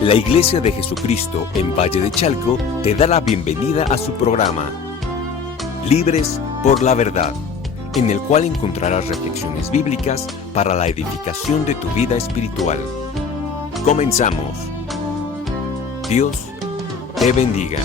La Iglesia de Jesucristo en Valle de Chalco te da la bienvenida a su programa, Libres por la Verdad, en el cual encontrarás reflexiones bíblicas para la edificación de tu vida espiritual. Comenzamos. Dios te bendiga.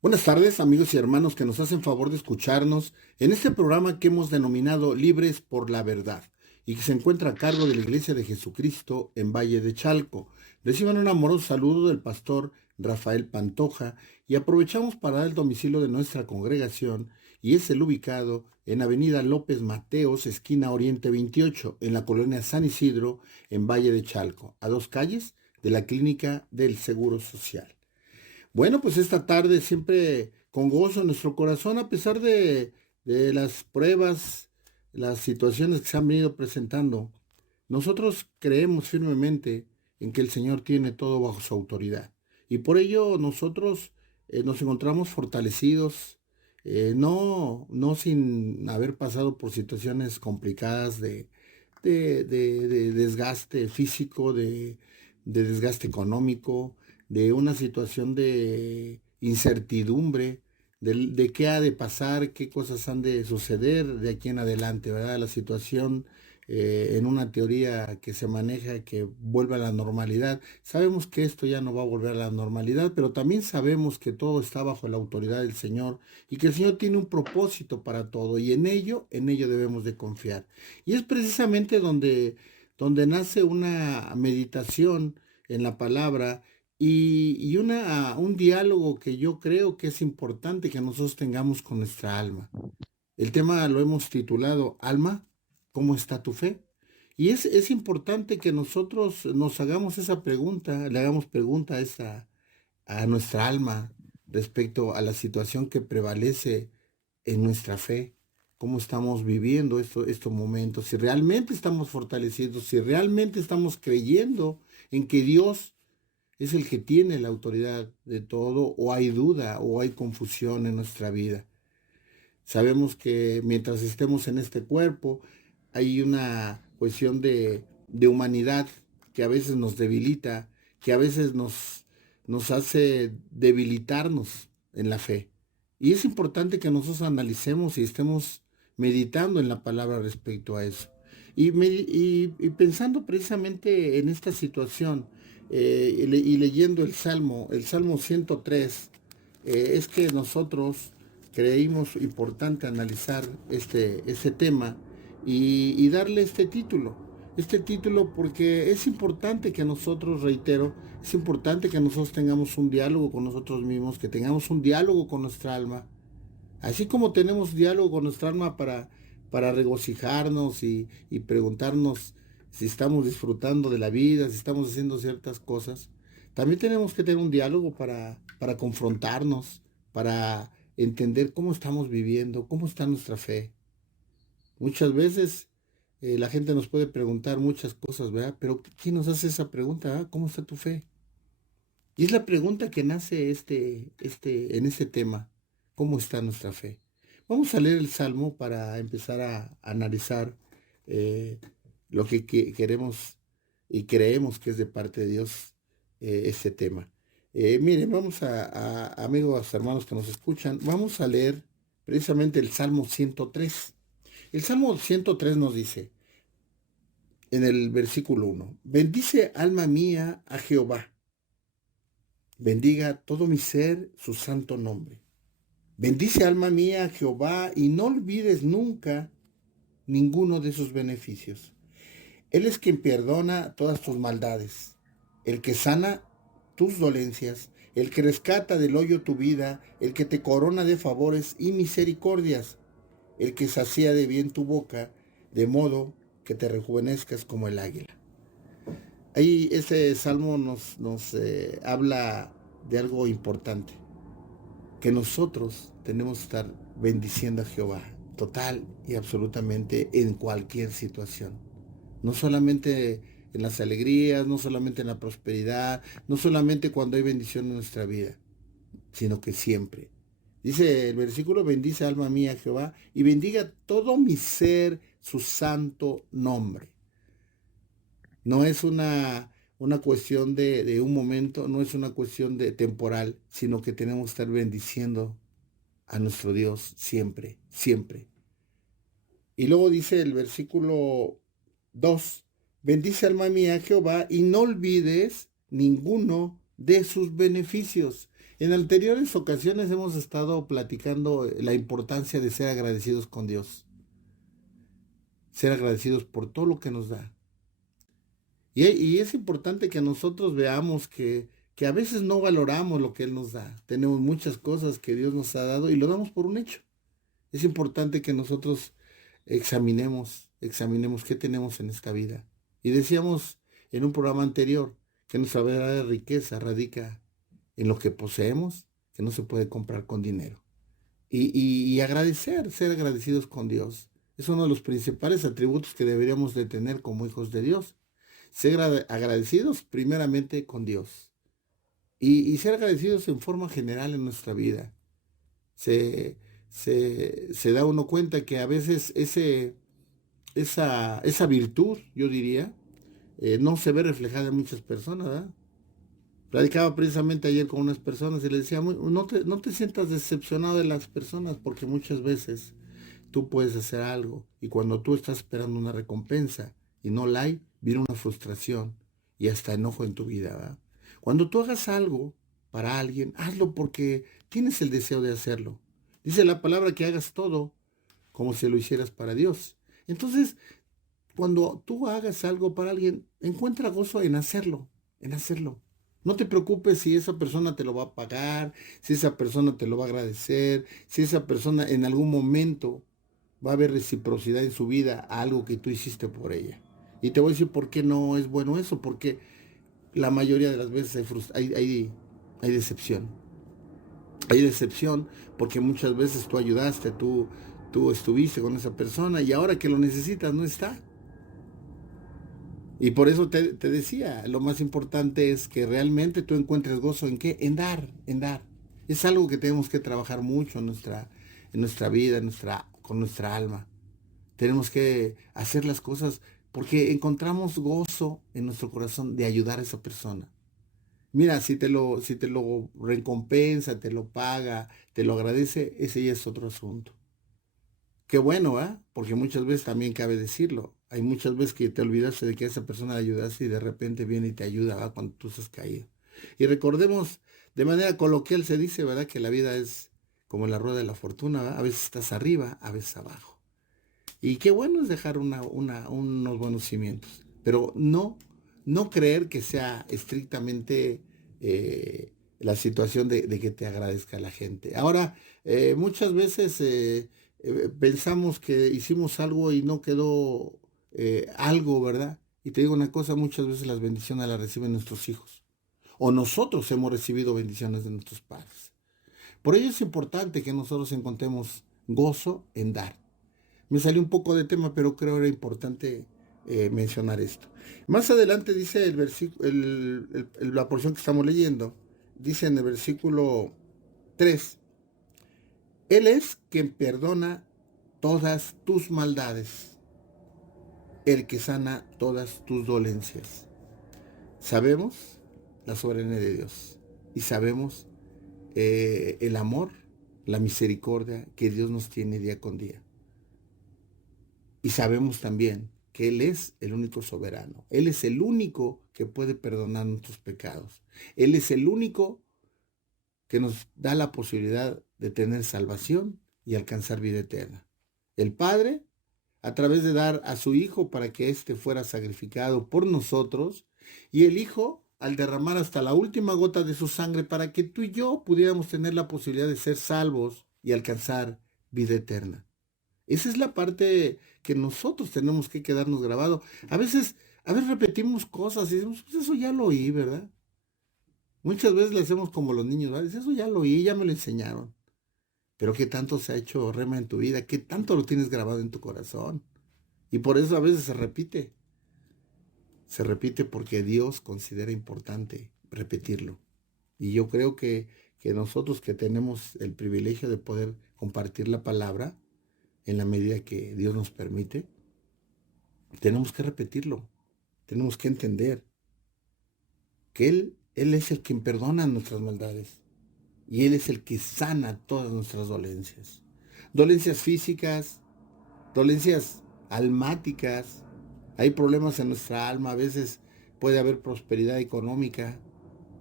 Buenas tardes, amigos y hermanos que nos hacen favor de escucharnos en este programa que hemos denominado Libres por la Verdad y que se encuentra a cargo de la Iglesia de Jesucristo en Valle de Chalco. Reciban un amoroso saludo del pastor Rafael Pantoja y aprovechamos para dar el domicilio de nuestra congregación y es el ubicado en Avenida López Mateos, esquina Oriente 28, en la colonia San Isidro, en Valle de Chalco, a 2 calles de la Clínica del Seguro Social. Bueno, pues esta tarde siempre con gozo en nuestro corazón, a pesar de las pruebas, las situaciones que se han venido presentando, nosotros creemos firmemente en que el Señor tiene todo bajo su autoridad. Y por ello nosotros nos encontramos fortalecidos, no sin haber pasado por situaciones complicadas de desgaste físico, de desgaste económico, de una situación de incertidumbre, de qué ha de pasar, qué cosas han de suceder de aquí en adelante, ¿verdad? La situación en una teoría que se maneja que vuelve a la normalidad. Sabemos que esto ya no va a volver a la normalidad, pero también sabemos que todo está bajo la autoridad del Señor y que el Señor tiene un propósito para todo y en ello debemos de confiar. Y es precisamente donde nace una meditación en la palabra y un diálogo que yo creo que es importante que nosotros tengamos con nuestra alma. El tema lo hemos titulado Alma, ¿cómo está tu fe? Y es importante que nosotros nos hagamos esa pregunta, le hagamos pregunta a nuestra alma respecto a la situación que prevalece en nuestra fe, cómo estamos viviendo estos momentos, si realmente estamos fortalecidos, si realmente estamos creyendo en que Dios es el que tiene la autoridad de todo, o hay duda o hay confusión en nuestra vida. Sabemos que mientras estemos en este cuerpo, hay una cuestión de humanidad que a veces nos debilita, que a veces nos hace debilitarnos en la fe. Y es importante que nosotros analicemos y estemos meditando en la palabra respecto a eso. Y pensando precisamente en esta situación y leyendo el Salmo 103, es que nosotros creímos importante analizar este tema y darle este título. Este título porque es importante que nosotros, reitero, es importante que nosotros tengamos un diálogo con nosotros mismos, que tengamos un diálogo con nuestra alma. Así como tenemos diálogo con nuestra alma para regocijarnos y preguntarnos si estamos disfrutando de la vida, si estamos haciendo ciertas cosas, también tenemos que tener un diálogo para confrontarnos, para entender cómo estamos viviendo, cómo está nuestra fe. Muchas veces la gente nos puede preguntar muchas cosas, ¿verdad? Pero ¿quién nos hace esa pregunta? ¿Verdad? ¿Cómo está tu fe? Y es la pregunta que nace en este tema. ¿Cómo está nuestra fe? Vamos a leer el Salmo para empezar a analizar eh, lo que queremos y creemos que es de parte de Dios este tema. Miren, amigos, hermanos que nos escuchan, vamos a leer precisamente el Salmo 103. El Salmo 103 nos dice, en el versículo 1, bendice alma mía a Jehová. Bendiga todo mi ser su santo nombre. Bendice alma mía a Jehová y no olvides nunca ninguno de sus beneficios. Él es quien perdona todas tus maldades, el que sana tus dolencias, el que rescata del hoyo tu vida, el que te corona de favores y misericordias, el que sacía de bien tu boca, de modo que te rejuvenezcas como el águila. Ahí ese salmo nos habla de algo importante, que nosotros tenemos que estar bendiciendo a Jehová, total y absolutamente en cualquier situación. No solamente en las alegrías, no solamente en la prosperidad, no solamente cuando hay bendición en nuestra vida, sino que siempre. Dice el versículo, bendice alma mía Jehová y bendiga todo mi ser su santo nombre. No es una cuestión de un momento, no es una cuestión de temporal, sino que tenemos que estar bendiciendo a nuestro Dios siempre, siempre. Y luego dice el versículo 2, bendice alma mía Jehová y no olvides ninguno de sus beneficios. En anteriores ocasiones hemos estado platicando la importancia de ser agradecidos con Dios, ser agradecidos por todo lo que nos da. Y es importante que nosotros veamos que a veces no valoramos lo que Él nos da. Tenemos muchas cosas que Dios nos ha dado y lo damos por un hecho. Es importante que nosotros examinemos qué tenemos en esta vida. Y decíamos en un programa anterior que nuestra verdadera riqueza radica en lo que poseemos, que no se puede comprar con dinero. Y agradecer, ser agradecidos con Dios. Es uno de los principales atributos que deberíamos de tener como hijos de Dios. Ser agradecidos primeramente con Dios. Y ser agradecidos en forma general en nuestra vida. Se da uno cuenta que a veces esa virtud, yo diría, no se ve reflejada en muchas personas, ¿verdad? Platicaba precisamente ayer con unas personas y les decía, no te sientas decepcionado de las personas porque muchas veces tú puedes hacer algo y cuando tú estás esperando una recompensa y no la hay, viene una frustración y hasta enojo en tu vida, ¿verdad? Cuando tú hagas algo para alguien, hazlo porque tienes el deseo de hacerlo. Dice la palabra que hagas todo como si lo hicieras para Dios. Entonces, cuando tú hagas algo para alguien, encuentra gozo en hacerlo, en hacerlo. No te preocupes si esa persona te lo va a pagar, si esa persona te lo va a agradecer, si esa persona en algún momento va a haber reciprocidad en su vida a algo que tú hiciste por ella. Y te voy a decir por qué no es bueno eso, porque la mayoría de las veces hay decepción. Hay decepción porque muchas veces tú ayudaste, tú estuviste con esa persona y ahora que lo necesitas no está. Y por eso te decía, lo más importante es que realmente tú encuentres gozo en qué, en dar. Es algo que tenemos que trabajar mucho en nuestra vida, con nuestra alma. Tenemos que hacer las cosas porque encontramos gozo en nuestro corazón de ayudar a esa persona. Mira, si te lo recompensa, te lo paga, te lo agradece, ese ya es otro asunto. Qué bueno, ¿ah? Porque muchas veces también cabe decirlo. Hay muchas veces que te olvidaste de que a esa persona le ayudaste y de repente viene y te ayuda, ¿va? Cuando tú estás caído. Y recordemos, de manera coloquial se dice, ¿verdad? Que la vida es como la rueda de la fortuna, ¿va? A veces estás arriba, a veces abajo. Y qué bueno es dejar unos buenos cimientos. Pero no creer que sea estrictamente la situación de que te agradezca la gente. Ahora, muchas veces pensamos que hicimos algo y no quedó algo, ¿verdad? Y te digo una cosa, muchas veces las bendiciones las reciben nuestros hijos. O nosotros hemos recibido bendiciones de nuestros padres. Por ello es importante que nosotros encontremos gozo en dar. Me salió un poco de tema, pero creo que era importante mencionar esto. Más adelante dice el versículo, la porción que estamos leyendo, dice en el versículo 3, Él es quien perdona todas tus maldades, el que sana todas tus dolencias. Sabemos la soberanía de Dios y sabemos el amor, la misericordia que Dios nos tiene día con día. Y sabemos también que Él es el único soberano. Él es el único que puede perdonar nuestros pecados. Él es el único que nos da la posibilidad de tener salvación y alcanzar vida eterna. El Padre, a través de dar a su Hijo para que éste fuera sacrificado por nosotros, y el Hijo, al derramar hasta la última gota de su sangre para que tú y yo pudiéramos tener la posibilidad de ser salvos y alcanzar vida eterna. Esa es la parte que nosotros tenemos que quedarnos grabado. A veces repetimos cosas y decimos, pues eso ya lo oí, ¿verdad? Muchas veces le hacemos como los niños, ¿verdad? Eso ya lo oí, ya me lo enseñaron. Pero ¿qué tanto se ha hecho rema en tu vida? ¿Qué tanto lo tienes grabado en tu corazón? Y por eso a veces se repite. Se repite porque Dios considera importante repetirlo. Y yo creo que nosotros que tenemos el privilegio de poder compartir la palabra en la medida que Dios nos permite, tenemos que repetirlo. Tenemos que entender que Él es el quien perdona nuestras maldades. Y Él es el que sana todas nuestras dolencias. Dolencias físicas, dolencias almáticas. Hay problemas en nuestra alma. A veces puede haber prosperidad económica.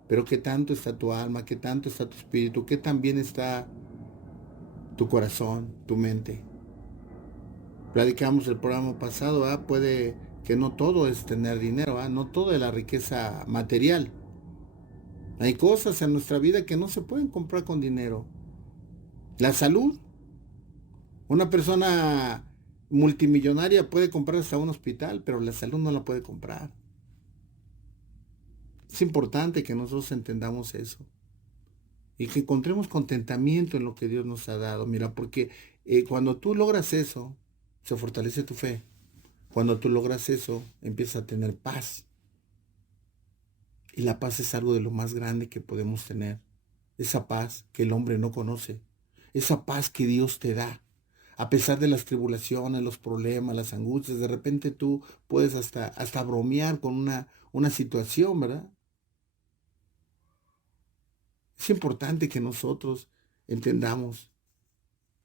Pero ¿qué tanto está tu alma? ¿Qué tanto está tu espíritu? ¿Qué tan bien está tu corazón, tu mente? Platicamos el programa pasado, puede que no todo es tener dinero, no todo es la riqueza material. Hay cosas en nuestra vida que no se pueden comprar con dinero. La salud. Una persona multimillonaria puede comprar hasta un hospital, pero la salud no la puede comprar. Es importante que nosotros entendamos eso y que encontremos contentamiento en lo que Dios nos ha dado. Mira, porque cuando tú logras eso, se fortalece tu fe. Cuando tú logras eso, empiezas a tener paz. Y la paz es algo de lo más grande que podemos tener. Esa paz que el hombre no conoce. Esa paz que Dios te da. A pesar de las tribulaciones, los problemas, las angustias, de repente tú puedes hasta bromear con una situación, ¿verdad? Es importante que nosotros entendamos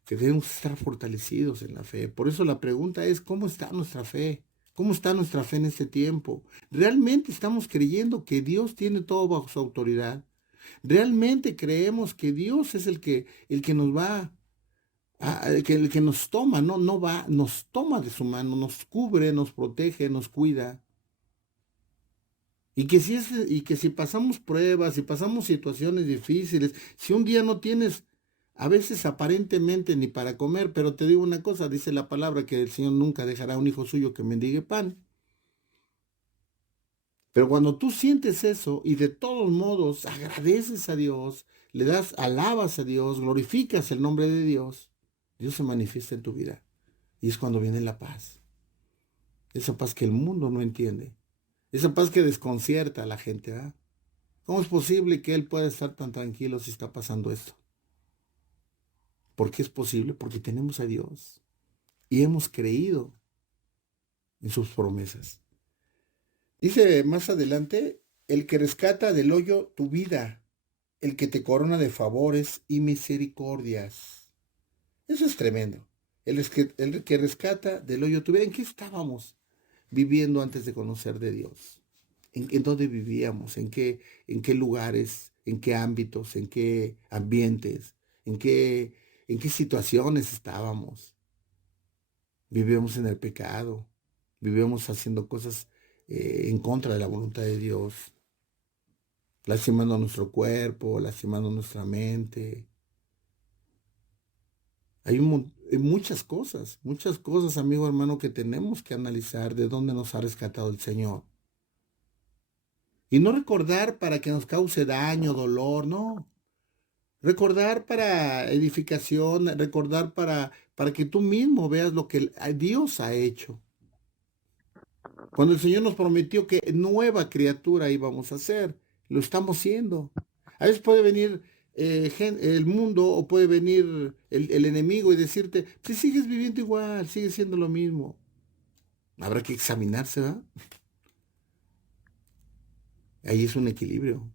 que debemos estar fortalecidos en la fe. Por eso la pregunta es, ¿cómo está nuestra fe? ¿Cómo está nuestra fe en este tiempo? ¿Realmente estamos creyendo que Dios tiene todo bajo su autoridad? ¿Realmente creemos que Dios es el que nos va, el que nos toma, no va, nos toma de su mano, nos cubre, nos protege, nos cuida? Y que si pasamos pruebas, si pasamos situaciones difíciles, si un día no tienes a veces aparentemente ni para comer, pero te digo una cosa, dice la palabra que el Señor nunca dejará a un hijo suyo que mendigue pan. Pero cuando tú sientes eso y de todos modos agradeces a Dios, le das, alabas a Dios, glorificas el nombre de Dios, Dios se manifiesta en tu vida. Y es cuando viene la paz. Esa paz que el mundo no entiende. Esa paz que desconcierta a la gente, ¿verdad? ¿Cómo es posible que Él pueda estar tan tranquilo si está pasando esto? ¿Por qué es posible? Porque tenemos a Dios y hemos creído en sus promesas. Dice más adelante, el que rescata del hoyo tu vida, el que te corona de favores y misericordias. Eso es tremendo. El que rescata del hoyo tu vida. ¿En qué estábamos viviendo antes de conocer de Dios? ¿En dónde vivíamos? ¿En qué lugares? ¿En qué ámbitos? ¿En qué ambientes? ¿En qué situaciones estábamos? Vivíamos en el pecado, vivíamos haciendo cosas en contra de la voluntad de Dios, lastimando nuestro cuerpo, lastimando nuestra mente. Hay muchas cosas, amigo hermano, que tenemos que analizar de dónde nos ha rescatado el Señor. Y no recordar para que nos cause daño, dolor, no. Recordar para edificación, recordar para que tú mismo veas lo que Dios ha hecho. Cuando el Señor nos prometió que nueva criatura íbamos a ser, lo estamos siendo. A veces puede venir el mundo o puede venir el enemigo y decirte, si sigues viviendo igual, sigues siendo lo mismo. Habrá que examinarse, ¿verdad? Ahí es un equilibrio.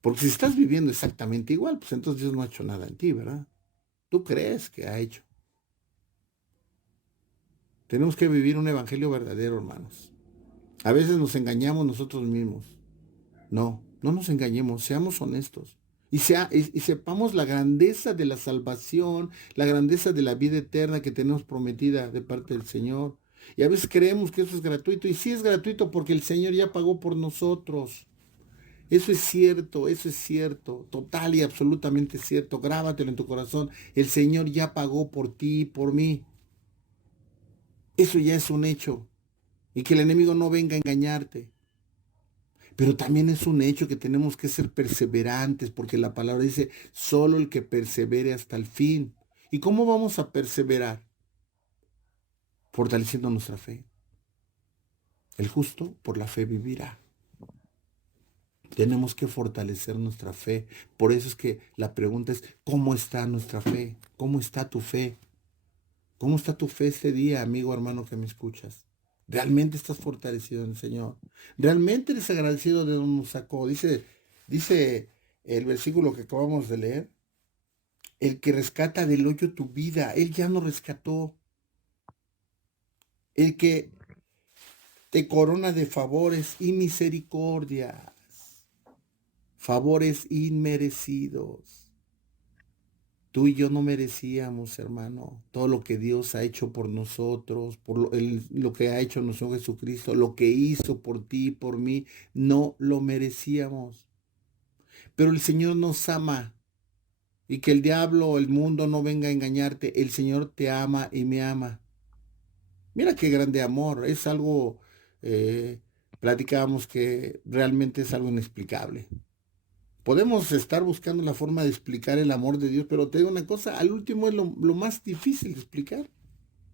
Porque si estás viviendo exactamente igual, pues entonces Dios no ha hecho nada en ti, ¿verdad? Tú crees que ha hecho. Tenemos que vivir un evangelio verdadero, hermanos. A veces nos engañamos nosotros mismos. No nos engañemos, seamos honestos. Y sepamos la grandeza de la salvación, la grandeza de la vida eterna que tenemos prometida de parte del Señor. Y a veces creemos que eso es gratuito. Y sí es gratuito porque el Señor ya pagó por nosotros. Eso es cierto, total y absolutamente cierto. Grábatelo en tu corazón. El Señor ya pagó por ti y por mí. Eso ya es un hecho. Y que el enemigo no venga a engañarte. Pero también es un hecho que tenemos que ser perseverantes, porque la palabra dice, solo el que persevere hasta el fin. ¿Y cómo vamos a perseverar? Fortaleciendo nuestra fe. El justo por la fe vivirá. Tenemos que fortalecer nuestra fe. Por eso es que la pregunta es, ¿cómo está nuestra fe? ¿Cómo está tu fe? ¿Cómo está tu fe este día, amigo, hermano que me escuchas? ¿Realmente estás fortalecido en el Señor? ¿Realmente eres agradecido de donde nos sacó? Dice el versículo que acabamos de leer, el que rescata del hoyo tu vida, Él ya nos rescató. El que te corona de favores y misericordias, favores inmerecidos. Tú y yo no merecíamos, hermano, todo lo que Dios ha hecho por nosotros, por lo que ha hecho nuestro Jesucristo, lo que hizo por ti, por mí, no lo merecíamos. Pero el Señor nos ama y que el diablo o el mundo no venga a engañarte. El Señor te ama y me ama. Mira qué grande amor, es algo, eh, platicábamos que realmente es algo inexplicable. Podemos estar buscando la forma de explicar el amor de Dios, pero te digo una cosa, al último es lo más difícil de explicar,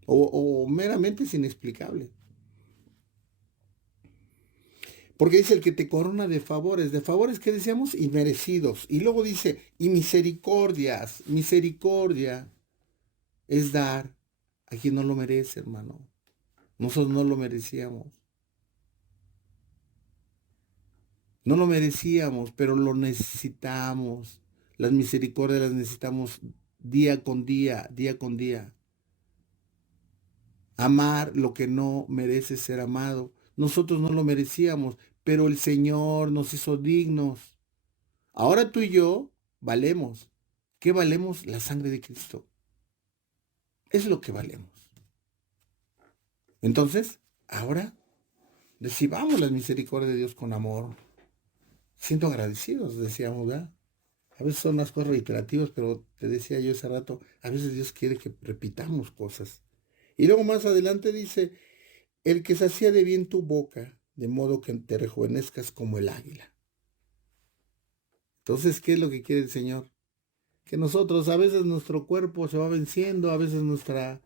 o meramente es inexplicable. Porque dice el que te corona de favores que decíamos, inmerecidos. Y luego dice, y misericordias, misericordia es dar a quien no lo merece, hermano. Nosotros no lo merecíamos. No lo merecíamos, pero lo necesitamos. Las misericordias las necesitamos día con día, día con día. Amar lo que no merece ser amado. Nosotros no lo merecíamos, pero el Señor nos hizo dignos. Ahora tú y yo valemos. ¿Qué valemos? La sangre de Cristo. Es lo que valemos. Entonces, ahora recibamos las misericordias de Dios con amor. Siento agradecidos, decíamos, ¿verdad? A veces son las cosas reiterativas, pero te decía yo hace rato, a veces Dios quiere que repitamos cosas. Y luego más adelante dice, el que sacía de bien tu boca, de modo que te rejuvenezcas como el águila. Entonces, ¿qué es lo que quiere el Señor? Que nosotros, a veces nuestro cuerpo se va venciendo, a veces nuestro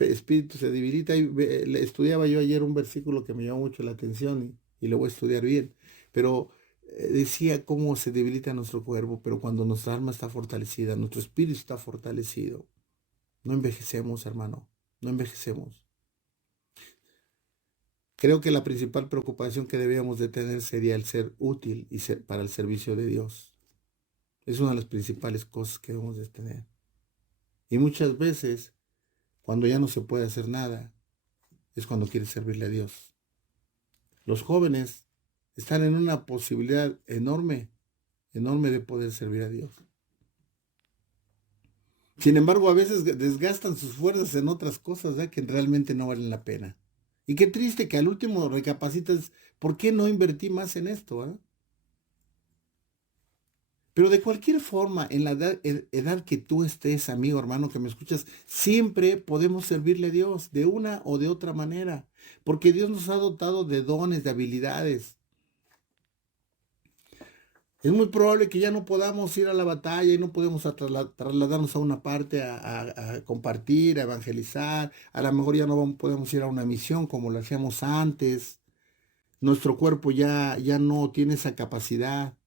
espíritu se debilita. Estudiaba yo ayer un versículo que me llamó mucho la atención y lo voy a estudiar bien, pero decía cómo se debilita nuestro cuerpo, pero cuando nuestra alma está fortalecida, nuestro espíritu está fortalecido, no envejecemos, hermano, no envejecemos. Creo que la principal preocupación que debíamos de tener sería el ser útil y ser para el servicio de Dios. Es una de las principales cosas que debemos de tener. Y muchas veces, cuando ya no se puede hacer nada, es cuando quieres servirle a Dios. Los jóvenes están en una posibilidad enorme, enorme de poder servir a Dios. Sin embargo, a veces desgastan sus fuerzas en otras cosas, ¿verdad?, que realmente no valen la pena. Y qué triste que al último recapacitas, ¿por qué no invertí más en esto? ¿Verdad? Pero de cualquier forma, en la edad que tú estés, amigo, hermano, que me escuchas, siempre podemos servirle a Dios de una o de otra manera, porque Dios nos ha dotado de dones, de habilidades. Es muy probable que ya no podamos ir a la batalla y no podemos trasladarnos a una parte a compartir, a evangelizar. A lo mejor ya no podemos ir a una misión como lo hacíamos antes. Nuestro cuerpo ya no tiene esa capacidad.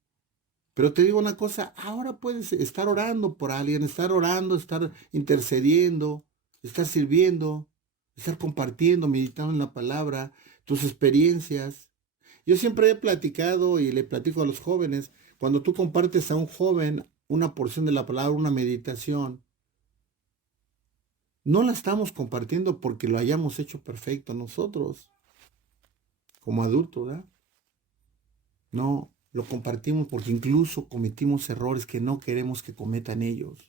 Pero te digo una cosa, ahora puedes estar orando por alguien, estar orando, estar intercediendo, estar sirviendo, estar compartiendo, meditando en la palabra, tus experiencias. Yo siempre he platicado y le platico a los jóvenes, cuando tú compartes a un joven una porción de la palabra, una meditación, no la estamos compartiendo porque lo hayamos hecho perfecto nosotros, como adultos, ¿verdad? No, lo compartimos porque incluso cometimos errores que no queremos que cometan ellos.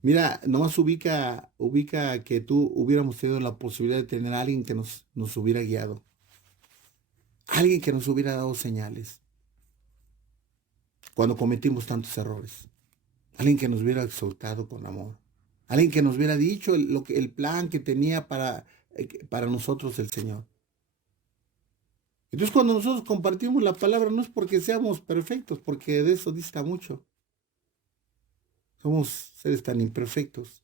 Mira, nomás ubica que tú hubiéramos tenido la posibilidad de tener a alguien que nos hubiera guiado, alguien que nos hubiera dado señales cuando cometimos tantos errores, alguien que nos hubiera exhortado con amor, alguien que nos hubiera dicho el plan que tenía para nosotros el Señor. Entonces cuando nosotros compartimos la palabra no es porque seamos perfectos, porque de eso dista mucho. Somos seres tan imperfectos.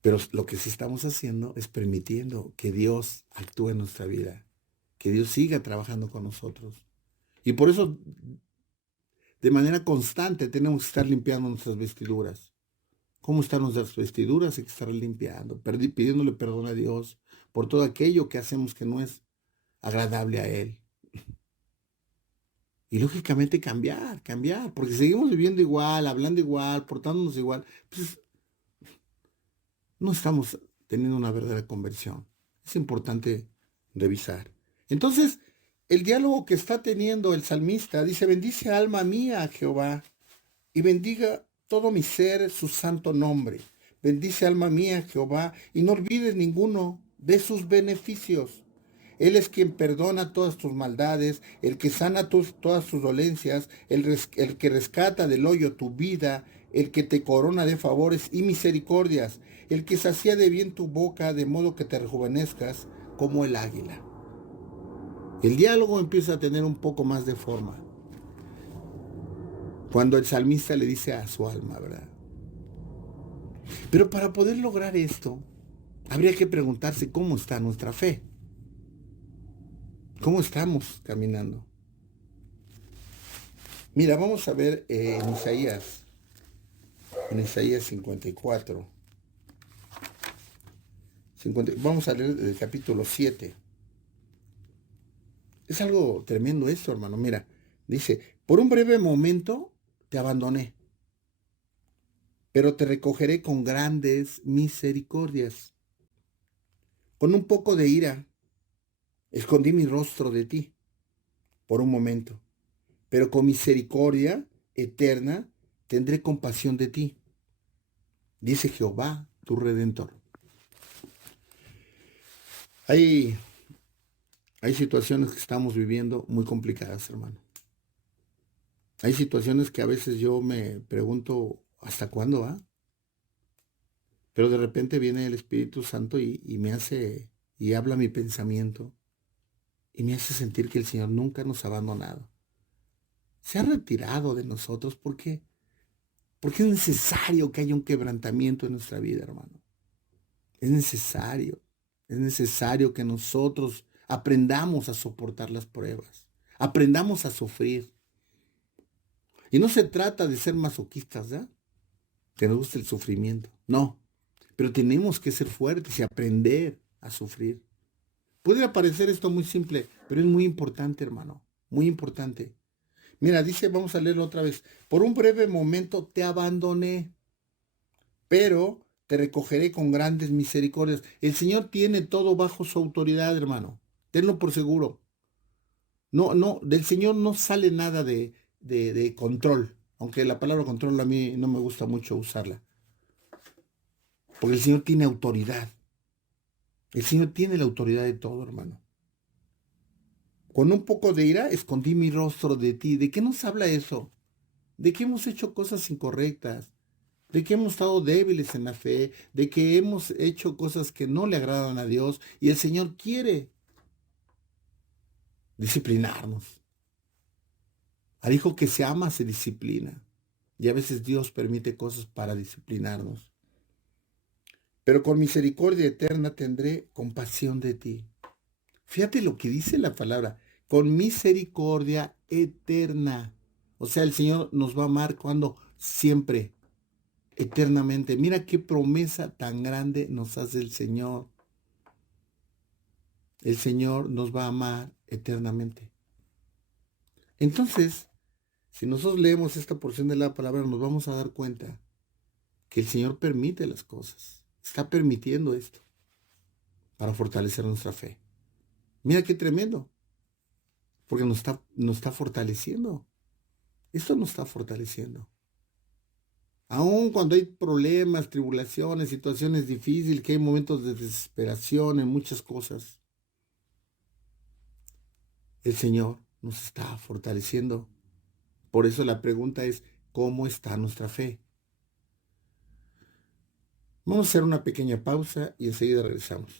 Pero lo que sí estamos haciendo es permitiendo que Dios actúe en nuestra vida, que Dios siga trabajando con nosotros. Y por eso, de manera constante, tenemos que estar limpiando nuestras vestiduras. ¿Cómo están nuestras vestiduras? Hay que estar limpiando, pidiéndole perdón a Dios por todo aquello que hacemos que no es agradable a Él. Y lógicamente cambiar, porque seguimos viviendo igual, hablando igual, portándonos igual, pues no estamos teniendo una verdadera conversión. Es importante revisar. Entonces, el diálogo que está teniendo el salmista dice: bendice alma mía a Jehová y bendiga todo mi ser su santo nombre. Bendice alma mía a Jehová y no olvides ninguno de sus beneficios. Él es quien perdona todas tus maldades, el que sana todas tus dolencias, el que rescata del hoyo tu vida, el que te corona de favores y misericordias, el que sacía de bien tu boca de modo que te rejuvenezcas como el águila. El diálogo empieza a tener un poco más de forma cuando el salmista le dice a su alma, ¿verdad? Pero para poder lograr esto, habría que preguntarse cómo está nuestra fe. ¿Cómo estamos caminando? Mira, vamos a ver en Isaías 54. Vamos a leer el capítulo 7. Es algo tremendo esto, hermano. Mira, dice: por un breve momento te abandoné, pero te recogeré con grandes misericordias. Con un poco de ira escondí mi rostro de ti por un momento, pero con misericordia eterna tendré compasión de ti, dice Jehová, tu Redentor. Hay situaciones que estamos viviendo muy complicadas, hermano. Hay situaciones que a veces yo me pregunto, ¿hasta cuándo va? Pero de repente viene el Espíritu Santo y me hace, y habla mi pensamiento, y me hace sentir que el Señor nunca nos ha abandonado. Se ha retirado de nosotros porque es necesario que haya un quebrantamiento en nuestra vida, hermano. Es necesario que nosotros aprendamos a soportar las pruebas, aprendamos a sufrir. Y no se trata de ser masoquistas, ¿ya? Que nos guste el sufrimiento, no. Pero tenemos que ser fuertes y aprender a sufrir. Puede parecer esto muy simple, pero es muy importante, hermano, muy importante. Mira, dice, vamos a leerlo otra vez: por un breve momento te abandoné, pero te recogeré con grandes misericordias. El Señor tiene todo bajo su autoridad, hermano. Tenlo por seguro. No, del Señor no sale nada de control, aunque la palabra control a mí no me gusta mucho usarla. Porque el Señor tiene autoridad. El Señor tiene la autoridad de todo, hermano. Con un poco de ira escondí mi rostro de ti. ¿De qué nos habla eso? De que hemos hecho cosas incorrectas, de que hemos estado débiles en la fe, de que hemos hecho cosas que no le agradan a Dios, y el Señor quiere disciplinarnos. Al hijo que se ama se disciplina, y a veces Dios permite cosas para disciplinarnos. Pero con misericordia eterna tendré compasión de ti. Fíjate lo que dice la palabra: con misericordia eterna. O sea, el Señor nos va a amar cuando siempre, eternamente. Mira qué promesa tan grande nos hace el Señor. El Señor nos va a amar eternamente. Entonces, si nosotros leemos esta porción de la palabra, nos vamos a dar cuenta que el Señor permite las cosas. Está permitiendo esto para fortalecer nuestra fe. Mira qué tremendo, porque nos está fortaleciendo. Esto nos está fortaleciendo. Aun cuando hay problemas, tribulaciones, situaciones difíciles, que hay momentos de desesperación en muchas cosas, el Señor nos está fortaleciendo. Por eso la pregunta es: ¿cómo está nuestra fe? Vamos a hacer una pequeña pausa y enseguida regresamos.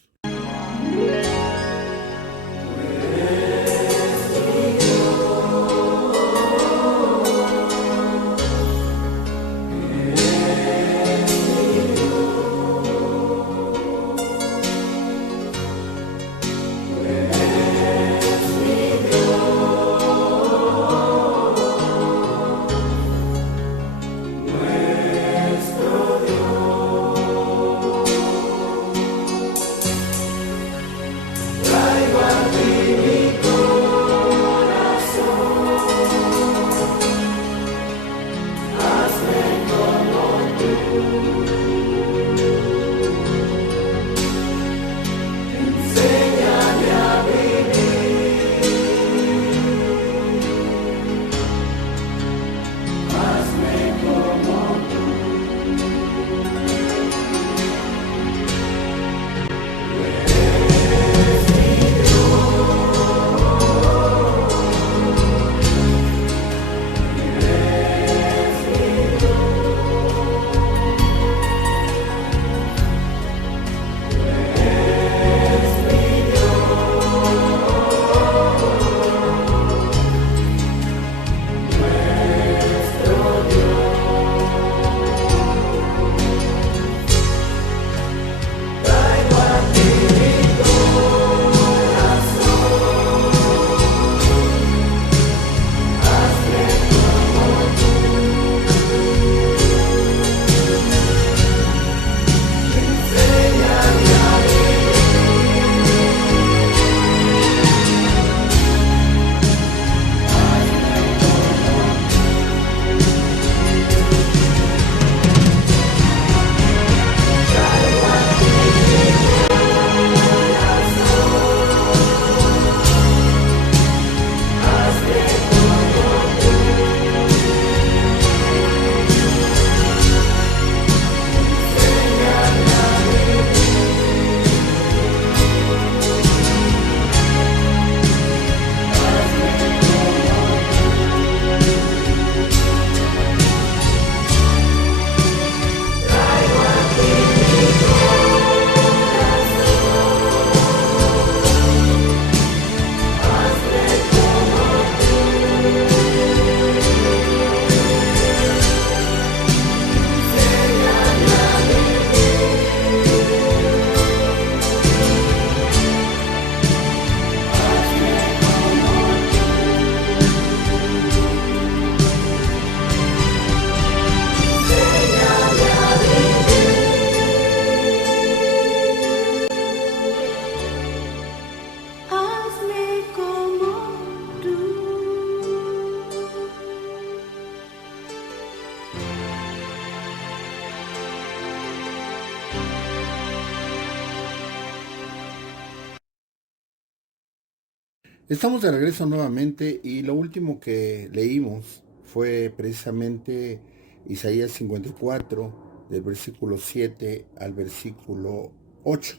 Estamos de regreso nuevamente y lo último que leímos fue precisamente Isaías 54, del versículo 7 al versículo 8.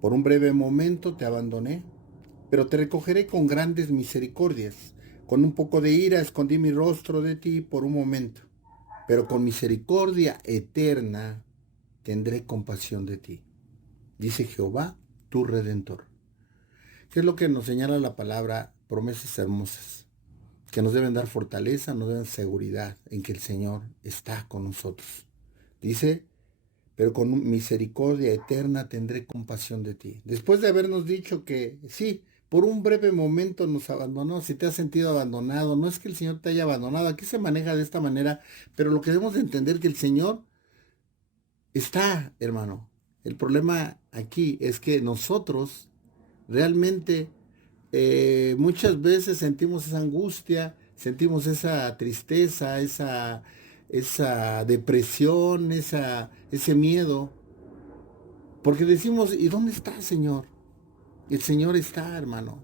Por un breve momento te abandoné, pero te recogeré con grandes misericordias. Con un poco de ira escondí mi rostro de ti por un momento, pero con misericordia eterna tendré compasión de ti, dice Jehová, tu Redentor. ¿Qué es lo que nos señala la palabra? Promesas hermosas, que nos deben dar fortaleza, nos deben seguridad en que el Señor está con nosotros. Dice, pero con misericordia eterna tendré compasión de ti. Después de habernos dicho que sí, por un breve momento nos abandonó, si te has sentido abandonado, no es que el Señor te haya abandonado, aquí se maneja de esta manera, pero lo que debemos de entender que el Señor está, hermano. El problema aquí es que nosotros realmente muchas veces sentimos esa angustia, sentimos esa tristeza, esa depresión, ese miedo, porque decimos, ¿y dónde está el Señor? El Señor está, hermano.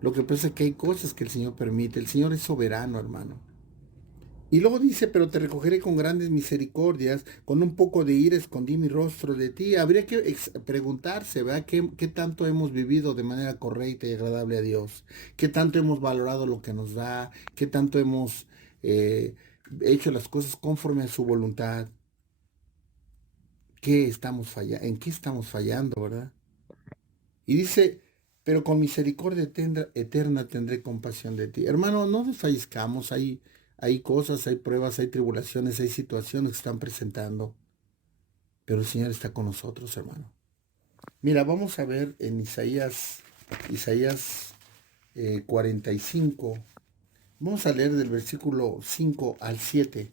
Lo que pasa es que hay cosas que el Señor permite. El Señor es soberano, hermano. Y luego dice, pero te recogeré con grandes misericordias, con un poco de ira escondí mi rostro de ti. Habría que preguntarse, ¿verdad? ¿Qué tanto hemos vivido de manera correcta y agradable a Dios? ¿Qué tanto hemos valorado lo que nos da? ¿Qué tanto hemos hecho las cosas conforme a su voluntad? ¿En qué estamos fallando, verdad? Y dice, pero con misericordia eterna tendré compasión de ti. Hermano, no desfallezcamos, hay cosas, hay pruebas, hay tribulaciones, hay situaciones que están presentando, pero el Señor está con nosotros, hermano. Mira, vamos a ver en Isaías 45, vamos a leer del versículo 5 al 7.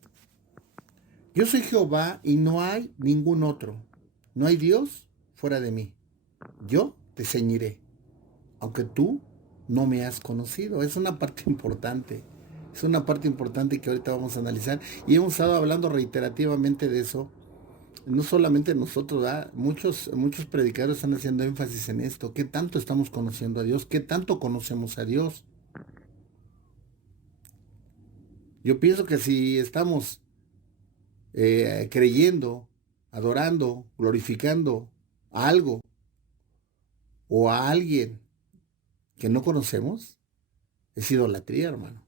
Yo soy Jehová y no hay ningún otro, no hay Dios fuera de mí. Yo te ceñiré, aunque tú no me has conocido. Es una parte importante. Es una parte importante que ahorita vamos a analizar. Y hemos estado hablando reiterativamente de eso. No solamente nosotros, ¿verdad? Muchos predicadores están haciendo énfasis en esto. ¿Qué tanto estamos conociendo a Dios? ¿Qué tanto conocemos a Dios? Yo pienso que si estamos creyendo, adorando, glorificando a algo o a alguien que no conocemos, es idolatría, hermano.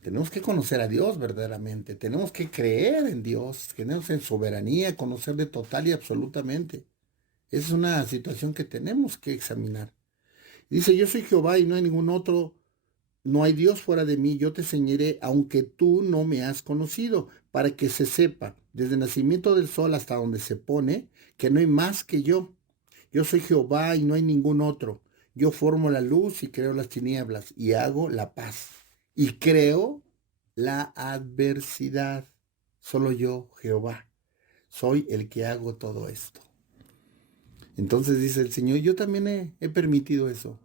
Tenemos que conocer a Dios verdaderamente, tenemos que creer en Dios, tenemos en soberanía, conocerle total y absolutamente. Esa es una situación que tenemos que examinar. Dice, yo soy Jehová y no hay ningún otro, no hay Dios fuera de mí, yo te enseñaré, aunque tú no me has conocido, para que se sepa, desde el nacimiento del sol hasta donde se pone, que no hay más que yo. Yo soy Jehová y no hay ningún otro. Yo formo la luz y creo las tinieblas y hago la paz. Y creo la adversidad. Solo yo, Jehová, soy el que hago todo esto. Entonces dice el Señor, yo también he permitido eso.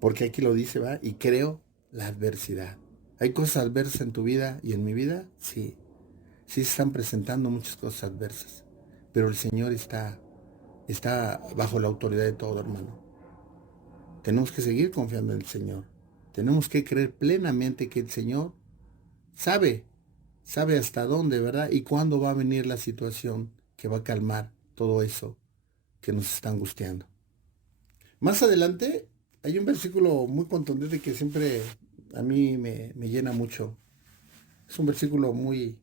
Porque aquí lo dice, ¿va? Y creo la adversidad. ¿Hay cosas adversas en tu vida y en mi vida? Sí. Sí se están presentando muchas cosas adversas. Pero el Señor está bajo la autoridad de todo, hermano. Tenemos que seguir confiando en el Señor. Tenemos que creer plenamente que el Señor sabe hasta dónde, ¿verdad? Y cuándo va a venir la situación que va a calmar todo eso que nos está angustiando. Más adelante hay un versículo muy contundente que siempre a mí me llena mucho. Es un versículo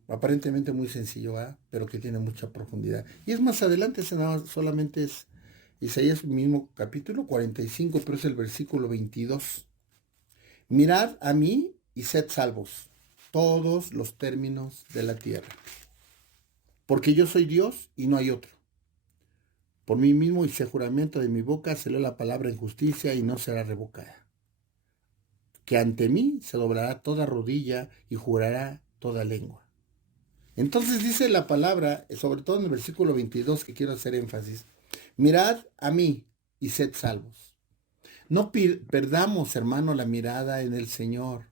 aparentemente muy sencillo, ¿verdad? Pero que tiene mucha profundidad. Y es más adelante, solamente es Isaías mismo capítulo 45, pero es el versículo 22. Mirad a mí y sed salvos, todos los términos de la tierra. Porque yo soy Dios y no hay otro. Por mí mismo hice juramento de mi boca, salió la palabra en justicia y no será revocada. Que ante mí se doblará toda rodilla y jurará toda lengua. Entonces dice la palabra, sobre todo en el versículo 22, que quiero hacer énfasis, mirad a mí y sed salvos. No perdamos, hermano, la mirada en el Señor.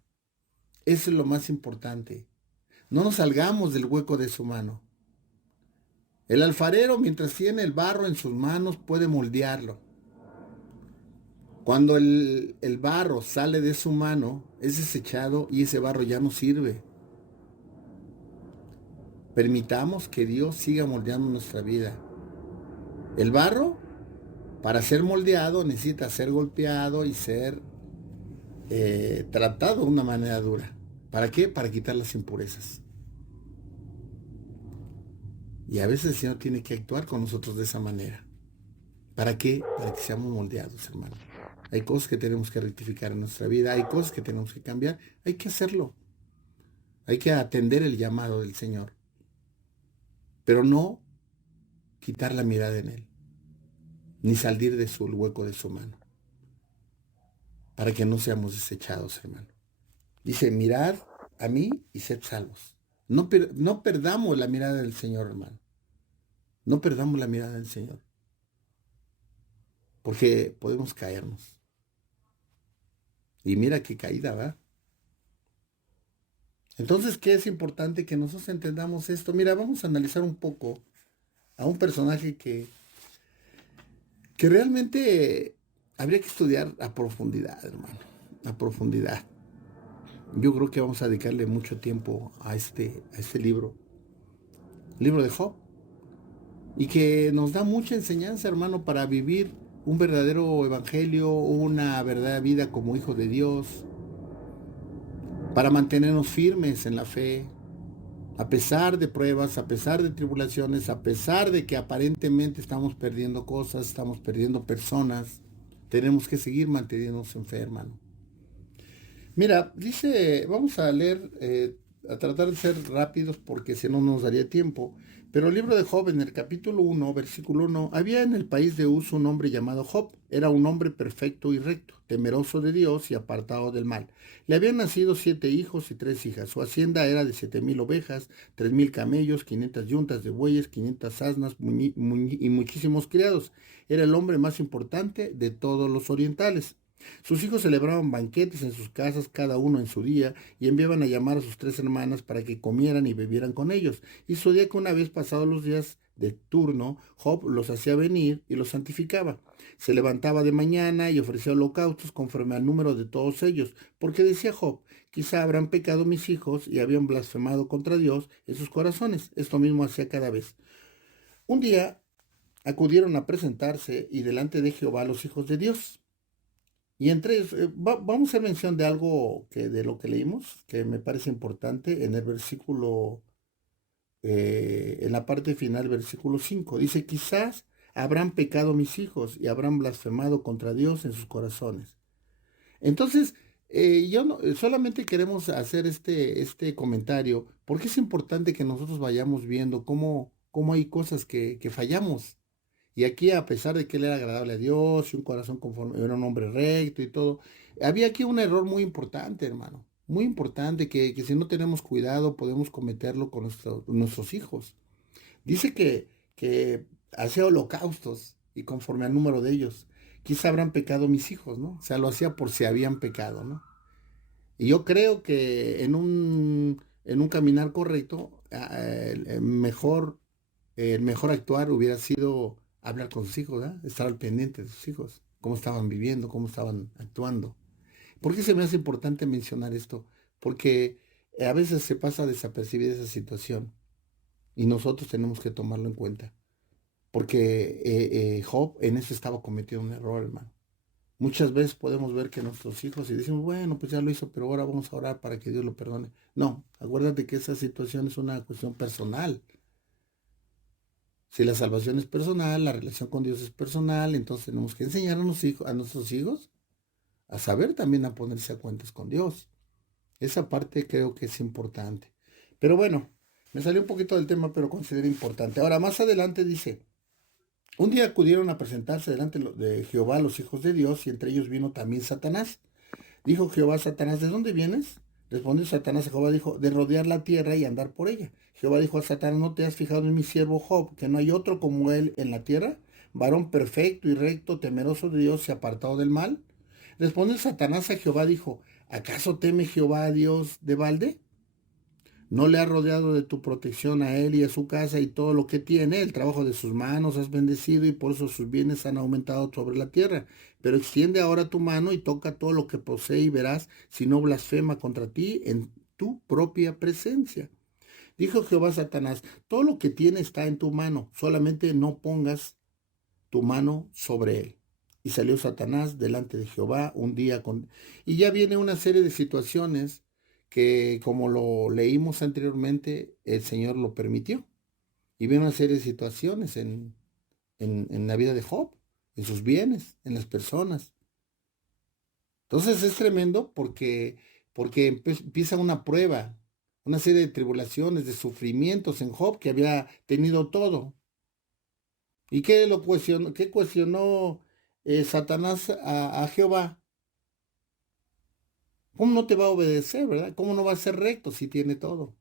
Eso es lo más importante. No nos salgamos del hueco de su mano. El alfarero, mientras tiene el barro en sus manos, puede moldearlo. Cuando el barro sale de su mano, es desechado y ese barro ya no sirve. Permitamos que Dios siga moldeando nuestra vida. El barro, para ser moldeado, necesita ser golpeado y ser tratado de una manera dura. ¿Para qué? Para quitar las impurezas. Y a veces el Señor tiene que actuar con nosotros de esa manera. ¿Para qué? Para que seamos moldeados, hermano. Hay cosas que tenemos que rectificar en nuestra vida, hay cosas que tenemos que cambiar, hay que hacerlo. Hay que atender el llamado del Señor, pero no quitar la mirada en Él, ni salir de su hueco de su mano, para que no seamos desechados, hermano. Dice, mirad a mí y sed salvos. No perdamos la mirada del Señor, hermano. No perdamos la mirada del Señor, porque podemos caernos. Y mira qué caída, ¿va? Entonces, ¿qué es importante que nosotros entendamos esto? Mira, vamos a analizar un poco a un personaje que realmente habría que estudiar a profundidad, hermano, a profundidad. Yo creo que vamos a dedicarle mucho tiempo a este libro, el libro de Job, y que nos da mucha enseñanza, hermano, para vivir un verdadero evangelio, una verdadera vida como hijo de Dios, para mantenernos firmes en la fe, a pesar de pruebas, a pesar de tribulaciones, a pesar de que aparentemente estamos perdiendo cosas, estamos perdiendo personas, tenemos que seguir manteniéndonos en fe, hermano. Mira, dice, vamos a leer, a tratar de ser rápidos porque si no nos daría tiempo, pero el libro de Job en el capítulo 1, versículo 1, había en el país de Uz un hombre llamado Job, era un hombre perfecto y recto, temeroso de Dios y apartado del mal. Le habían nacido 7 hijos y 3 hijas, su hacienda era de 7,000 ovejas, 3,000 camellos, 500 yuntas de bueyes, 500 asnas y muchísimos criados. Era el hombre más importante de todos los orientales. Sus hijos celebraban banquetes en sus casas, cada uno en su día, y enviaban a llamar a sus 3 hermanas para que comieran y bebieran con ellos. Y sucedía que una vez pasados los días de turno, Job los hacía venir y los santificaba. Se levantaba de mañana y ofrecía holocaustos conforme al número de todos ellos, porque decía Job, quizá habrán pecado mis hijos y habían blasfemado contra Dios en sus corazones. Esto mismo hacía cada vez. Un día acudieron a presentarse y delante de Jehová los hijos de Dios. Y entre ellos, vamos a hacer mención de algo de lo que leímos, que me parece importante en el versículo, en la parte final, versículo 5. Dice, quizás habrán pecado mis hijos y habrán blasfemado contra Dios en sus corazones. Entonces, yo no, solamente queremos hacer este comentario, porque es importante que nosotros vayamos viendo cómo hay cosas que fallamos. Y aquí, a pesar de que él era agradable a Dios y un corazón conforme, era un hombre recto y todo, había aquí un error muy importante, hermano. Muy importante que si no tenemos cuidado podemos cometerlo con nuestros hijos. Dice que hacía holocaustos y conforme al número de ellos. Quizá habrán pecado mis hijos, ¿no? O sea, lo hacía por si habían pecado, ¿no? Y yo creo que en un caminar correcto, el mejor actuar hubiera sido hablar con sus hijos, ¿eh? Estar al pendiente de sus hijos, cómo estaban viviendo, cómo estaban actuando. ¿Por qué se me hace importante mencionar esto? Porque a veces se pasa desapercibida esa situación y nosotros tenemos que tomarlo en cuenta. Porque Job en eso estaba cometiendo un error, hermano. Muchas veces podemos ver que nuestros hijos y decimos, bueno, pues ya lo hizo, pero ahora vamos a orar para que Dios lo perdone. No, acuérdate que esa situación es una cuestión personal. Si la salvación es personal, la relación con Dios es personal, entonces tenemos que enseñar a nuestros hijos a saber también a ponerse a cuentas con Dios. Esa parte creo que es importante. Pero bueno, me salió un poquito del tema, pero considero importante. Ahora, más adelante dice, un día acudieron a presentarse delante de Jehová los hijos de Dios, y entre ellos vino también Satanás. Dijo Jehová a Satanás, ¿de dónde vienes? Respondió Satanás a Jehová, dijo, de rodear la tierra y andar por ella. Jehová dijo a Satanás, ¿no te has fijado en mi siervo Job, que no hay otro como él en la tierra? Varón perfecto y recto, temeroso de Dios y apartado del mal. Respondió Satanás a Jehová, dijo, ¿acaso teme Jehová a Dios de balde? ¿No le has rodeado de tu protección a él y a su casa y todo lo que tiene? El trabajo de sus manos has bendecido y por eso sus bienes han aumentado sobre la tierra. Pero extiende ahora tu mano y toca todo lo que posee y verás si no blasfema contra ti en tu propia presencia. Dijo Jehová a Satanás, todo lo que tiene está en tu mano, solamente no pongas tu mano sobre él. Y salió Satanás delante de Jehová un día con... Y ya viene una serie de situaciones que, como lo leímos anteriormente, el Señor lo permitió. Y viene una serie de situaciones en la vida de Job, en sus bienes, en las personas. Entonces es tremendo porque empieza una prueba, una serie de tribulaciones, de sufrimientos en Job, que había tenido todo. ¿Y qué cuestionó Satanás a Jehová? ¿Cómo no te va a obedecer, verdad? ¿Cómo no va a ser recto si tiene todo?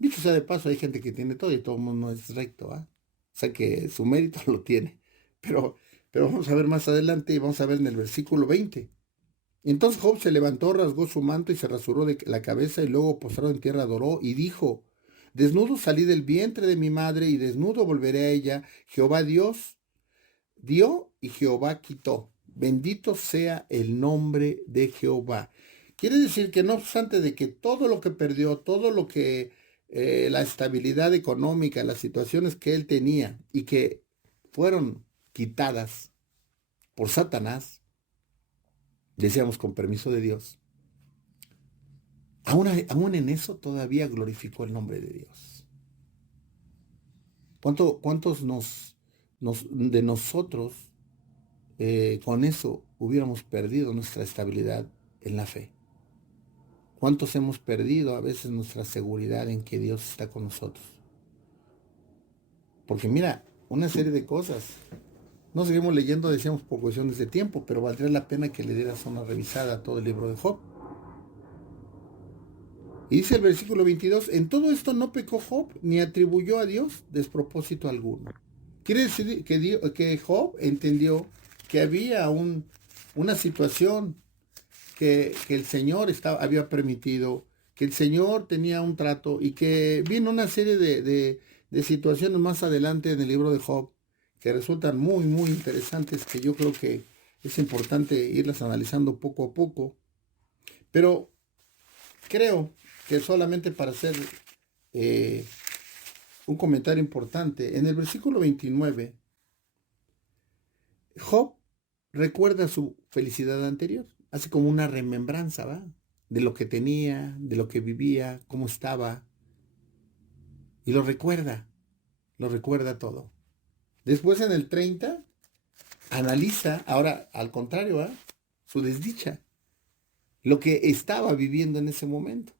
Dicho sea de paso, hay gente que tiene todo y todo el mundo no es recto, ¿ah? O sea que su mérito lo tiene. Pero, pero vamos a ver más adelante y vamos a ver en el versículo 20. Entonces Job se levantó, rasgó su manto y se rasuró de la cabeza y luego postrado en tierra adoró y dijo, desnudo salí del vientre de mi madre y desnudo volveré a ella. Jehová Dios dio y Jehová quitó. Bendito sea el nombre de Jehová. Quiere decir que no obstante de que todo lo que perdió, todo lo que la estabilidad económica, las situaciones que él tenía y que fueron quitadas por Satanás, decíamos con permiso de Dios, aún en eso todavía glorificó el nombre de Dios. ¿Cuántos de nosotros con eso hubiéramos perdido nuestra estabilidad en la fe? ¿Cuántos hemos perdido a veces nuestra seguridad en que Dios está con nosotros? Porque mira, una serie de cosas. No seguimos leyendo, decíamos, por cuestiones de tiempo, pero valdría la pena que le dieras una revisada a todo el libro de Job. Y dice el versículo 22, en todo esto no pecó Job, ni atribuyó a Dios despropósito alguno. Quiere decir que Job entendió que había una situación que el Señor había permitido, que el Señor tenía un trato y que vino una serie de situaciones más adelante en el libro de Job que resultan muy, muy interesantes, que yo creo que es importante irlas analizando poco a poco. Pero creo que solamente para hacer un comentario importante, en el versículo 29, Job recuerda su felicidad anterior, hace como una remembranza, ¿va? De lo que tenía, de lo que vivía, cómo estaba, y lo recuerda todo. Después en el 30, analiza, ahora al contrario, ¿va? Su desdicha, lo que estaba viviendo en ese momento.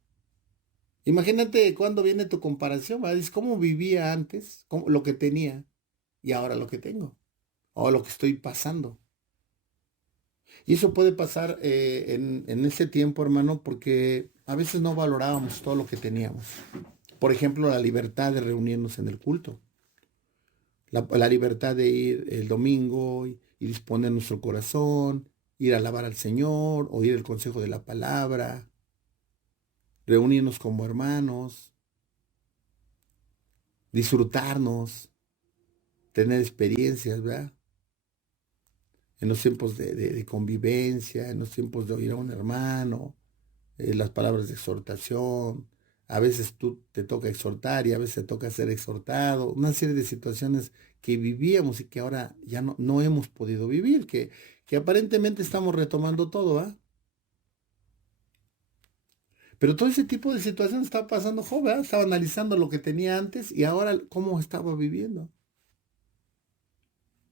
Imagínate cuando viene tu comparación, ¿va? Dices, ¿cómo vivía antes? Lo que tenía y ahora lo que tengo, o lo que estoy pasando. Y eso puede pasar en ese tiempo, hermano, porque a veces no valorábamos todo lo que teníamos. Por ejemplo, la libertad de reunirnos en el culto, la libertad de ir el domingo y disponer nuestro corazón, ir a alabar al Señor, oír el consejo de la palabra, reunirnos como hermanos, disfrutarnos, tener experiencias, ¿verdad? En los tiempos de convivencia, en los tiempos de oír a un hermano, las palabras de exhortación. A veces tú te toca exhortar y a veces te toca ser exhortado. Una serie de situaciones que vivíamos y que ahora ya no hemos podido vivir, que aparentemente estamos retomando todo, ¿ah? Pero todo ese tipo de situaciones estaba pasando Job, ¿verdad? Estaba analizando lo que tenía antes y ahora cómo estaba viviendo.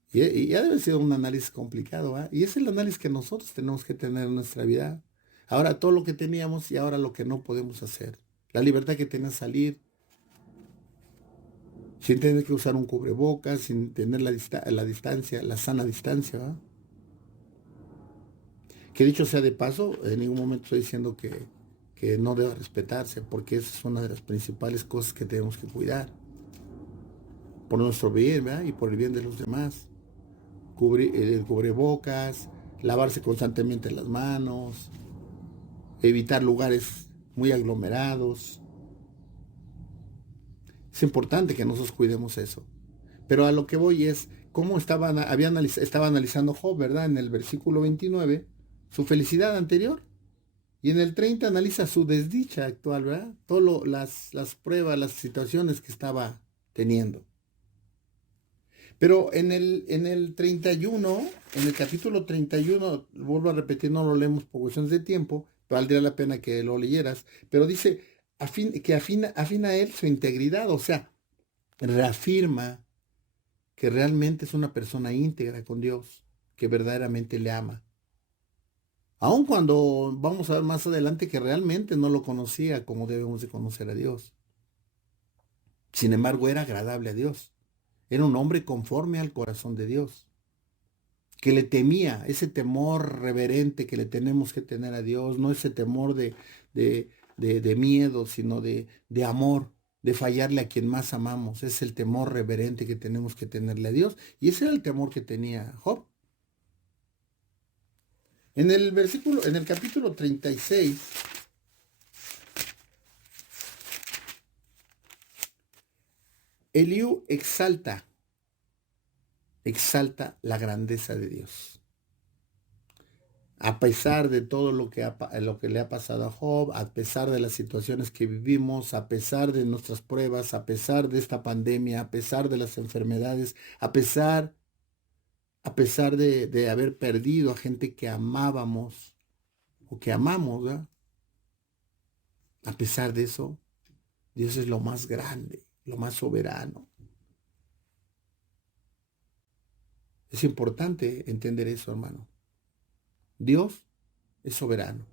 Y ya debe ser un análisis complicado, ¿ah? Y es el análisis que nosotros tenemos que tener en nuestra vida. Ahora todo lo que teníamos y ahora lo que no podemos hacer. La libertad que tenés salir, sin tener que usar un cubrebocas, sin tener la distancia, la sana distancia, ¿verdad? Que dicho sea de paso, en ningún momento estoy diciendo que no deba respetarse, porque esa es una de las principales cosas que tenemos que cuidar. Por nuestro bien, ¿verdad? Y por el bien de los demás. El cubrebocas, lavarse constantemente las manos, evitar lugares muy aglomerados, Es importante que nosotros cuidemos eso. Pero a lo que voy es cómo estaba analizando Job, ¿verdad? En el versículo 29, su felicidad anterior. Y en el 30 analiza su desdicha actual, ¿verdad? Las pruebas, las situaciones que estaba teniendo. Pero en el 31, en el capítulo 31, vuelvo a repetir, no lo leemos por cuestiones de tiempo, valdría la pena que lo leyeras, pero dice que afina él su integridad, o sea, reafirma que realmente es una persona íntegra con Dios, que verdaderamente le ama. Aun cuando vamos a ver más adelante que realmente no lo conocía como debemos de conocer a Dios. Sin embargo, era agradable a Dios. Era un hombre conforme al corazón de Dios, que le temía, ese temor reverente que le tenemos que tener a Dios, no ese temor de miedo, sino de amor, de fallarle a quien más amamos. Es el temor reverente que tenemos que tenerle a Dios. Y ese era el temor que tenía Job. En el capítulo 36, Eliú exalta la grandeza de Dios. A pesar de todo lo que le ha pasado a Job, a pesar de las situaciones que vivimos, a pesar de nuestras pruebas, a pesar de esta pandemia, a pesar de las enfermedades, a pesar de haber perdido a gente que amábamos o que amamos, ¿verdad? A pesar de eso, Dios es lo más grande, lo más soberano. Es importante entender eso, hermano. Dios es soberano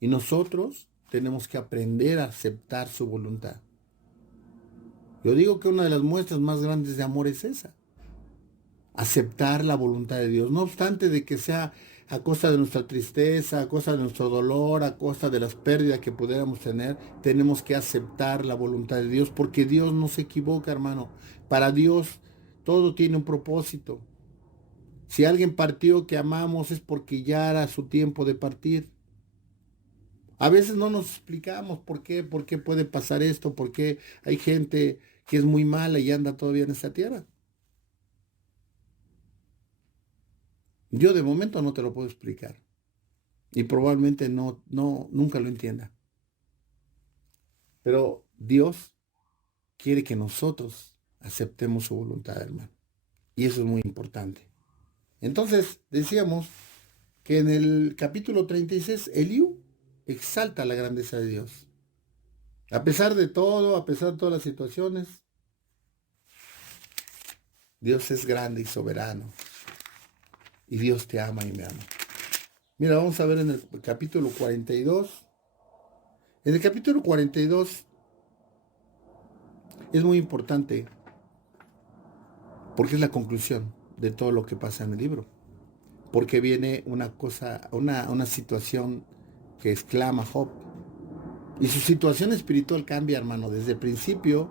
y nosotros tenemos que aprender a aceptar su voluntad. Yo digo que una de las muestras más grandes de amor es esa. Aceptar la voluntad de Dios, no obstante de que sea a costa de nuestra tristeza, a costa de nuestro dolor, a costa de las pérdidas que pudiéramos tener, tenemos que aceptar la voluntad de Dios, porque Dios no se equivoca, hermano. Para Dios todo tiene un propósito. Si alguien partió que amamos es porque ya era su tiempo de partir. A veces no nos explicamos por qué puede pasar esto, por qué hay gente que es muy mala y anda todavía en esta tierra. Yo de momento no te lo puedo explicar y probablemente nunca lo entienda. Pero Dios quiere que nosotros aceptemos su voluntad, hermano. Y eso es muy importante. Entonces, decíamos que en el capítulo 36, Eliú exalta la grandeza de Dios. A pesar de todo, a pesar de todas las situaciones, Dios es grande y soberano. Y Dios te ama y me ama. Mira, vamos a ver en el capítulo 42. En el capítulo 42 es muy importante porque es la conclusión de todo lo que pasa en el libro. Porque viene una situación que exclama Job. Y su situación espiritual cambia, hermano. Desde el principio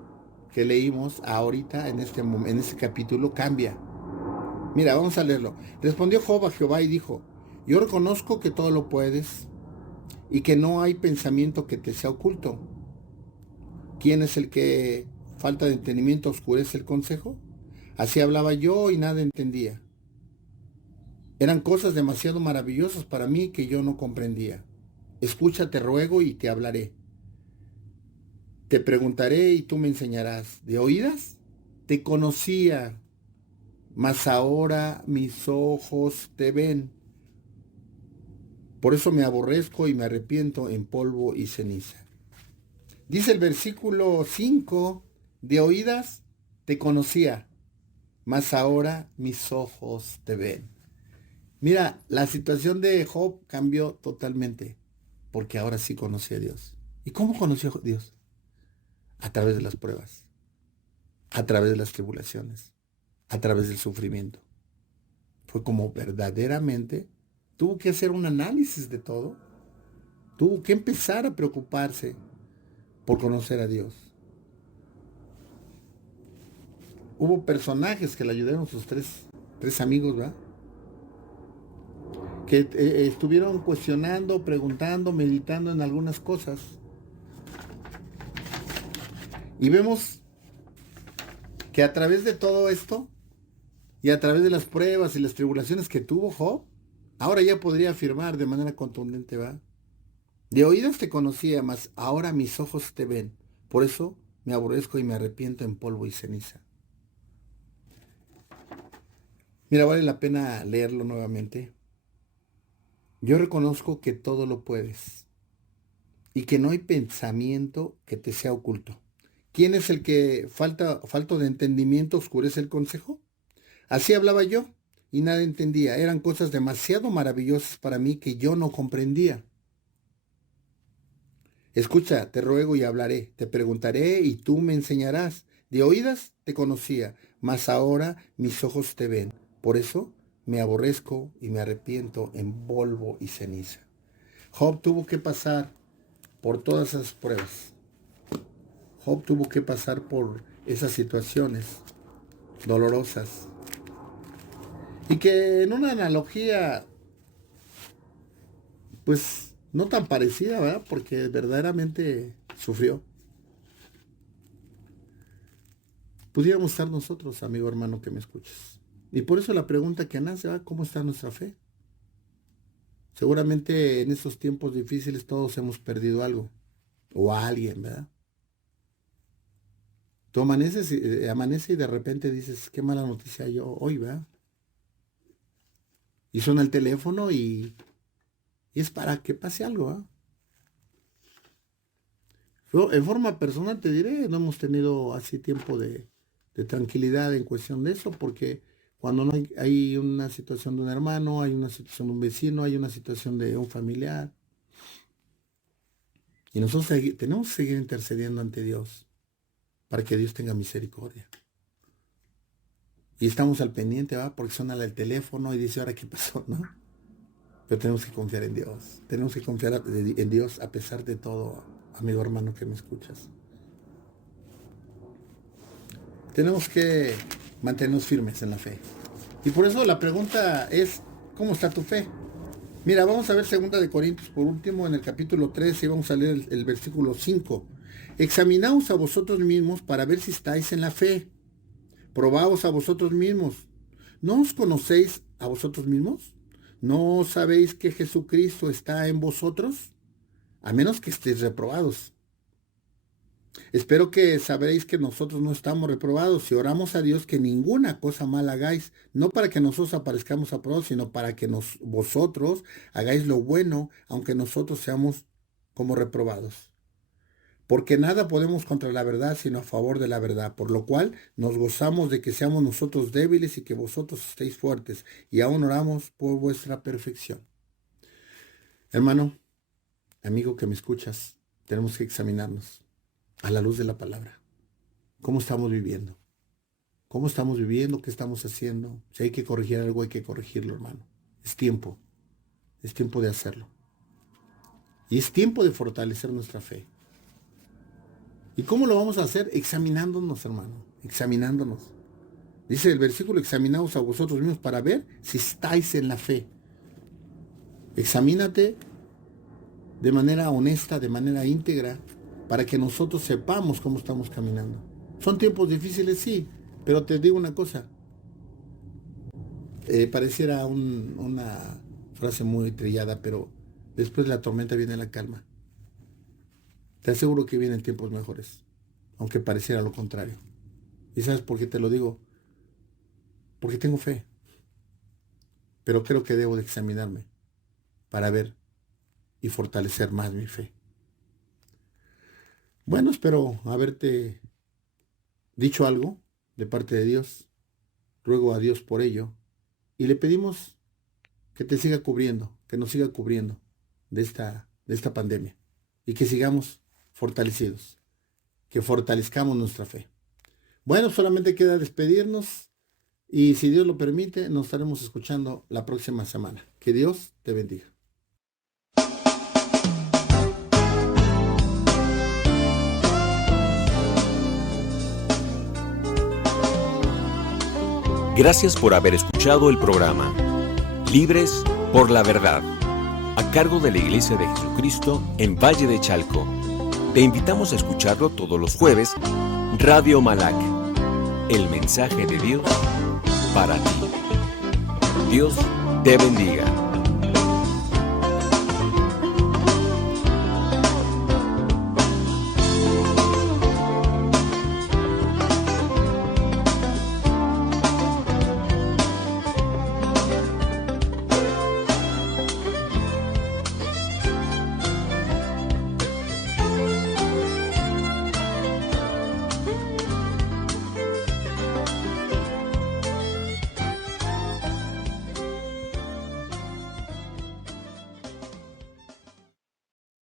que leímos ahorita en este capítulo cambia. Mira, vamos a leerlo. Respondió Job a Jehová y dijo: yo reconozco que todo lo puedes y que no hay pensamiento que te sea oculto. ¿Quién es el que falta de entendimiento oscurece el consejo? Así hablaba yo y nada entendía. Eran cosas demasiado maravillosas para mí que yo no comprendía. Escucha, te ruego, y te hablaré. Te preguntaré y tú me enseñarás. ¿De oídas? Te conocía, mas ahora mis ojos te ven. Por eso me aborrezco y me arrepiento en polvo y ceniza. Dice el versículo 5, de oídas te conocía, mas ahora mis ojos te ven. Mira, la situación de Job cambió totalmente, porque ahora sí conocía a Dios. ¿Y cómo conoció a Dios? A través de las pruebas, a través de las tribulaciones, a través del sufrimiento. Fue como verdaderamente tuvo que hacer un análisis de todo. Tuvo que empezar a preocuparse por conocer a Dios. Hubo personajes que le ayudaron, sus tres amigos, ¿verdad? Que estuvieron cuestionando, preguntando, meditando en algunas cosas. Y vemos que a través de todo esto y a través de las pruebas y las tribulaciones que tuvo Job, ahora ya podría afirmar de manera contundente, ¿va? De oídas te conocía, mas ahora mis ojos te ven. Por eso me aborrezco y me arrepiento en polvo y ceniza. Mira, vale la pena leerlo nuevamente. Yo reconozco que todo lo puedes y que no hay pensamiento que te sea oculto. ¿Quién es el que falto de entendimiento oscurece el consejo? Así hablaba yo y nada entendía. Eran cosas demasiado maravillosas para mí que yo no comprendía. Escucha, te ruego y hablaré, te preguntaré y tú me enseñarás. De oídas te conocía, mas ahora mis ojos te ven. Por eso me aborrezco y me arrepiento en polvo y ceniza. Job tuvo que pasar por todas esas pruebas. Job tuvo que pasar por esas situaciones dolorosas. Y que en una analogía, pues, no tan parecida, ¿verdad? Porque verdaderamente sufrió. Pudiéramos estar nosotros, amigo hermano que me escuchas. Y por eso la pregunta que nace, ¿verdad? ¿Cómo está nuestra fe? Seguramente en estos tiempos difíciles todos hemos perdido algo. O a alguien, ¿verdad? Tú amaneces y de repente dices, qué mala noticia yo hoy, ¿verdad? Y suena el teléfono y es para que pase algo, ¿eh? En forma personal te diré, no hemos tenido así tiempo de tranquilidad en cuestión de eso, porque cuando no hay una situación de un hermano, hay una situación de un vecino, hay una situación de un familiar. Y nosotros tenemos que seguir intercediendo ante Dios para que Dios tenga misericordia. Y estamos al pendiente, ¿va? Porque suena el teléfono y dice, ¿ahora qué pasó? ¿No? Pero tenemos que confiar en Dios. Tenemos que confiar en Dios a pesar de todo, amigo hermano que me escuchas. Tenemos que mantenernos firmes en la fe. Y por eso la pregunta es, ¿cómo está tu fe? Mira, vamos a ver 2 Corintios por último en el capítulo 13 y vamos a leer el versículo 5. Examinaos a vosotros mismos para ver si estáis en la fe. Probaos a vosotros mismos. ¿No os conocéis a vosotros mismos? ¿No sabéis que Jesucristo está en vosotros? A menos que estéis reprobados. Espero que sabréis que nosotros no estamos reprobados y oramos a Dios que ninguna cosa mala hagáis, no para que nosotros aparezcamos aprobados, sino para que vosotros hagáis lo bueno, aunque nosotros seamos como reprobados. Porque nada podemos contra la verdad, sino a favor de la verdad, por lo cual nos gozamos de que seamos nosotros débiles y que vosotros estéis fuertes, y aún oramos por vuestra perfección. Hermano, amigo que me escuchas, tenemos que examinarnos a la luz de la palabra. ¿Cómo estamos viviendo? ¿Cómo estamos viviendo? ¿Qué estamos haciendo? Si hay que corregir algo, hay que corregirlo, hermano. Es tiempo de hacerlo. Y es tiempo de fortalecer nuestra fe. ¿Y cómo lo vamos a hacer? Examinándonos, hermano, examinándonos. Dice el versículo, examinaos a vosotros mismos para ver si estáis en la fe. Examínate de manera honesta, de manera íntegra, para que nosotros sepamos cómo estamos caminando. Son tiempos difíciles, sí, pero te digo una cosa. Pareciera una frase muy trillada, pero después de la tormenta viene la calma. Te aseguro que vienen tiempos mejores, aunque pareciera lo contrario. ¿Y sabes por qué te lo digo? Porque tengo fe. Pero creo que debo de examinarme para ver y fortalecer más mi fe. Bueno, espero haberte dicho algo de parte de Dios. Ruego a Dios por ello. Y le pedimos que te siga cubriendo, que nos siga cubriendo de esta pandemia. Y que sigamos fortalecidos, que fortalezcamos nuestra fe. Bueno, solamente queda despedirnos y si Dios lo permite, nos estaremos escuchando la próxima semana. Que Dios te bendiga. Gracias por haber escuchado el programa Libres por la Verdad, a cargo de la Iglesia de Jesucristo en Valle de Chalco. Te invitamos a escucharlo todos los jueves, Radio Malac, el mensaje de Dios para ti. Dios te bendiga.